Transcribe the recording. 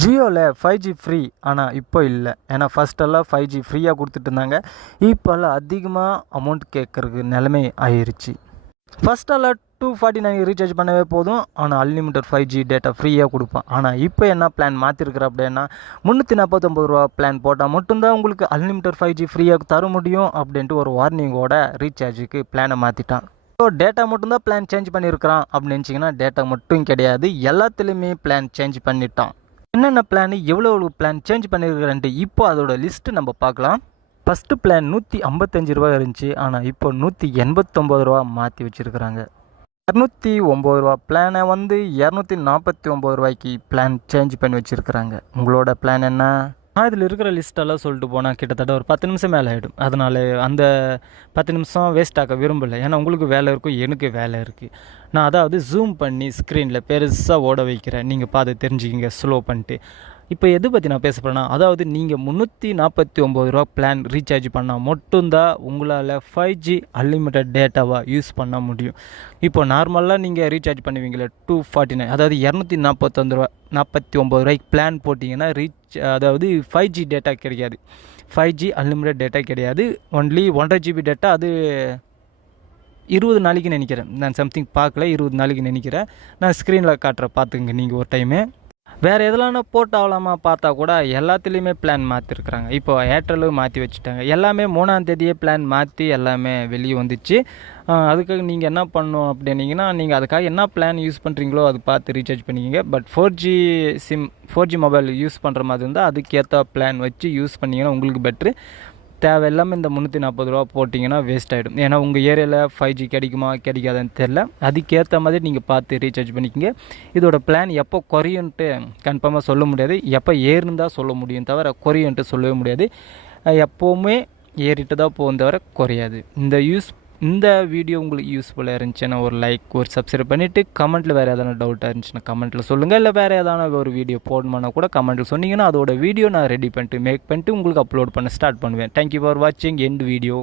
ஜியோவில் 5G free, ஆனால் இப்போ இல்லை. ஏன்னா ஃபஸ்ட்டெல்லாம் 5G ஃப்ரீயாக கொடுத்துட்டு இருந்தாங்க. இப்போல்லாம் அதிகமாக அமௌண்ட் கேட்குறக்கு நிலைமை ஆயிடுச்சு. ஃபஸ்ட்டெல்லாம் 249 ரீசார்ஜ் பண்ணவே போதும், ஆனால் அன்லிமிட்டட் 5G டேட்டா ஃப்ரீயாக கொடுப்பான். ஆனால் இப்போ என்ன பிளான் மாற்றிருக்கிற அப்படின்னா 349 ரூபா பிளான் போட்டால் மட்டும்தான் உங்களுக்கு அன்லிமிட்டட் 5G ஃப்ரீயாக தர முடியும் அப்படின்ட்டு ஒரு வார்னிங்கோட ரீசார்ஜுக்கு பிளானை மாற்றிட்டான். ஸோ டேட்டா மட்டும்தான் பிளான் சேஞ்ச் பண்ணியிருக்கிறான் அப்படின்னு நினச்சிங்கன்னா டேட்டா மட்டும் கிடையாது, எல்லாத்துலேயுமே பிளான் சேஞ்ச் பண்ணிட்டான். என்னென்ன பிளான், எவ்வளோ பிளான் சேஞ்ச் பண்ணியிருக்கிறேன்ட்டு இப்போ அதோட லிஸ்ட்டு நம்ம பார்க்கலாம். ஃபஸ்ட்டு பிளான் 155 ரூபா இருந்துச்சு, ஆனால் இப்போ 189 ரூபா மாற்றி வச்சுருக்குறாங்க. 209 ரூபா பிளானை 249 ரூபாய்க்கு பிளான் சேஞ்ச் பண்ணி வச்சுருக்குறாங்க. உங்களோட பிளான் என்ன? இதில் இருக்கிற லிஸ்ட்டெல்லாம் சொல்லிட்டு போனால் கிட்டத்தட்ட ஒரு 10 நிமிஷம் மேலே ஆகிடும். அதனால் அந்த 10 நிமிஷம் வேஸ்ட் ஆக்க விரும்பலை. ஏன்னா உங்களுக்கு வேலை இருக்கும், எனக்கு வேலை இருக்குது. நான் அதாவது ஜூம் பண்ணி ஸ்க்ரீனில் பெருசாக ஓட வைக்கிறேன், நீங்கள் பார்த்து தெரிஞ்சுக்கிங்க ஸ்லோ பண்ணிட்டு. இப்போ எது பற்றி நான் பேச போகிறேன்னா, அதாவது நீங்கள் 349 ரூபா பிளான் ரீசார்ஜ் பண்ணால் மட்டும்தான் உங்களால் 5G அன்லிமிட்டட் டேட்டாவாக யூஸ் பண்ண முடியும். இப்போ நார்மலாக நீங்கள் ரீசார்ஜ் பண்ணுவீங்களே 249, அதாவது 249 ரூபாய்க்கு பிளான் போட்டிங்கன்னா அதாவது 5G டேட்டா கிடைக்காது. 5G அன்லிமிட்டட் டேட்டா கிடையாது. Only 1.5 GB data. அது 20 நாளைக்கு நினைக்கிறேன், நான் சம்திங் பார்க்கல, 20 நாளைக்கு நினைக்கிறேன். நான் ஸ்க்ரீனில் காட்டுறேன், பார்த்துங்க நீங்கள் ஒரு டைமு. வேறு எதெல்லாம் போட்டாகலாமா பார்த்தா கூட எல்லாத்துலேயுமே பிளான் மாற்றிருக்குறாங்க. இப்போ ஏர்டெல்லும் மாற்றி வச்சுட்டாங்க. எல்லாமே 3ஆம் தேதியே பிளான் மாற்றி எல்லாமே வெளியே வந்துச்சு. அதுக்காக நீங்கள் என்ன பண்ணணும் அப்படின்னீங்கன்னா, நீங்கள் அதுக்காக என்ன பிளான் யூஸ் பண்ணுறீங்களோ அது பார்த்து ரீசார்ஜ் பண்ணிக்கிங்க. பட் 4G மொபைல் யூஸ் பண்ணுற மாதிரி இருந்தால் அதுக்கேற்ற பிளான் வச்சு யூஸ் பண்ணிங்கன்னா உங்களுக்கு பெட்ரு. தேவையில்லாமல் இந்த 340 ரூபா போட்டிங்கன்னா வேஸ்ட் ஆகிடும். ஏன்னா உங்கள் ஏரியாவில் 5G கிடைக்குமா கிடைக்காதுன்னு தெரில. அதுக்கேற்ற மாதிரி நீங்கள் பார்த்து ரீசார்ஜ் பண்ணிக்கோங்க. இதோட பிளான் எப்போ குறையுன்ட்டு கன்ஃபார்மாக சொல்ல முடியாது, எப்போ ஏறுந்தால் சொல்ல முடியும் தவிர குறையுன்ட்டு சொல்லவே முடியாது. எப்போவுமே ஏறிட்டு தான் போகும் தவிர குறையாது. இந்த வீடியோ உங்களுக்கு யூஸ்ஃபுல்லாக இருந்துச்சுன்னா ஒரு லைக், ஒரு சப்ஸ்கிரைப் பண்ணிவிட்டு கமெண்ட்டில் வேறு எதனா டவுட்டாக இருந்துச்சுன்னா கமெண்ட்டில் சொல்லுங்கள். இல்லை வேறு எதனா ஒரு வீடியோ போடணும்னா கூட கமெண்ட்டில் சொன்னீங்கன்னா அதோட வீடியோ நான் ரெடி பண்ணிட்டு மேக் பண்ணிட்டு உங்களுக்கு அப்லோட் பண்ண ஸ்டார்ட் பண்ணுவேன். தேங்க்யூ ஃபார் வாட்சிங் எண்ட் வீடியோ.